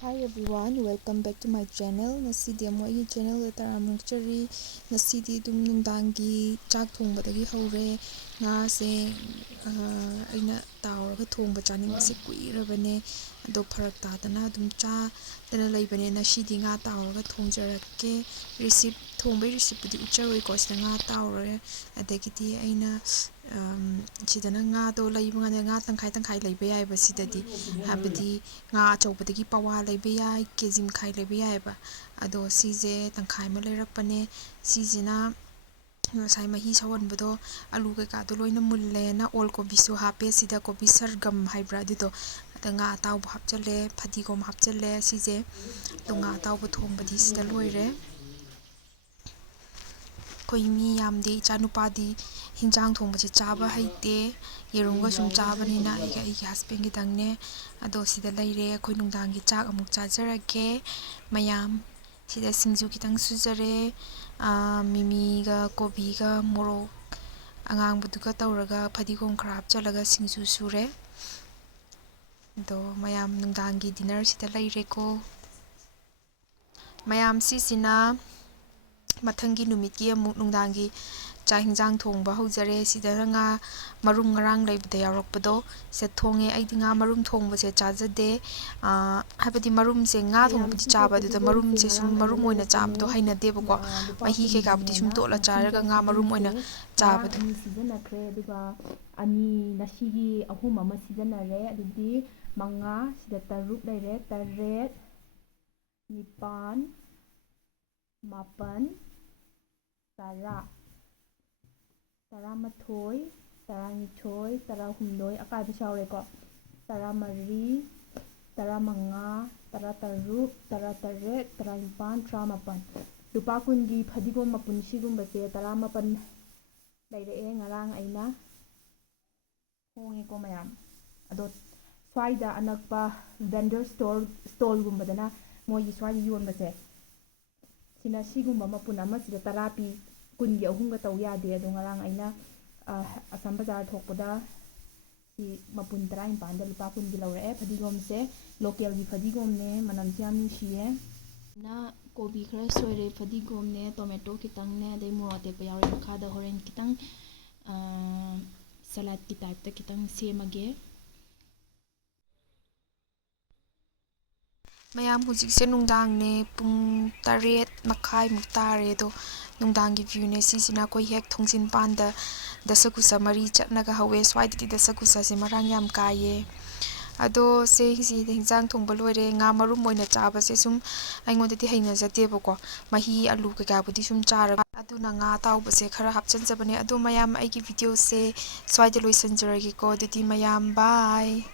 Hi everyone, welcome back to my channel. Nasidi amoy channel da taramuk chari. Nasidi dum nungdangi chak thongbadagi hore. Nga se aina tawraga thongba chaning se kuirabane. Ado pharak tadana dum cha dana laibane nasidi nga tawraga thongjarake. Thongbay recipe budi uchawi ko sida nga tawre. Adagiti aina sidana nga do laiba nga tangkai laiba yai ba sidadi habadi nga achobadagi pawa laiba yai kejim khai laiba yai ba ado sije tangkai ma lairakpane sijina sai mahi sawanbado alu keka do loina mulle na ol kobi su hape sida kobi sargam haibra dudo ata nga atawba hapchale phadigom hapchale sije to nga atawba thongbadi sida loire koi mi yamde chanupadi hinjang thongbaje chaba haite yerunga sum chabani na iga husband gi dangne ado sida laire koi nungdang gi chak amuk chajarage mayam sida singju kitang sujare mimi ga kobi ga morok angang buduga tawraga phadigom khara hapchalaga singju sure do mayam nungdang gi dinner sida laire ko mayam sisina mathanggi numit gi amuk nungdangi cha hinjang thongba hojare sida nga marum ngarang laibda yarakpado se thonge aidi nga marum thongba se chajade habadi marum se nga thongbudi chaba duda marum se sum marum oina chabdo hainade bako mahi ke ka budi sum totla charaga nga marum oina chabado sijanakre aduga ani nasigi ahum ama sijanare adudi manga sida taruk laire taret nipan mapan taramathoi taranithoi tarahumloi akaiba saureko taramari taramanga tarataruk tarataret taranipan tramapan lupa kungi phadigom mapun sigumbase taramapan lairee ngarang aina hongeko mayam ado swaida anakpa vendor stall gumbadana moyi swaida yonbase sina sigumba mapun ama sida tarapi kungi ahumga taw yade ado ngarang aina asam bazar thokpada si mapun tara impanda lupa kungi laurae phadigom se local gi phadigom ne manam siam nusiye na kobi khara soire phadigom ne tomato kitang ne dai mo atekpa yaure makhada horen kitang salad ki type ta kitang semage mayam hujikse nungdang ne pung taret makhai muktare do nungdang gi view ne sisina koi hek thongjin panda dasakusa mari chatnaga hawe swaiditi dasakusa se marang yam kaye ado se hisi hinjang thongba loire nga marum oina chaba se sum aingodati haina jate bako mahi alu keka budi sum chara aduna nga tawba se khara hapchan jabane ado mayam aigi video se swaida loisanjarage ko diti mayam bye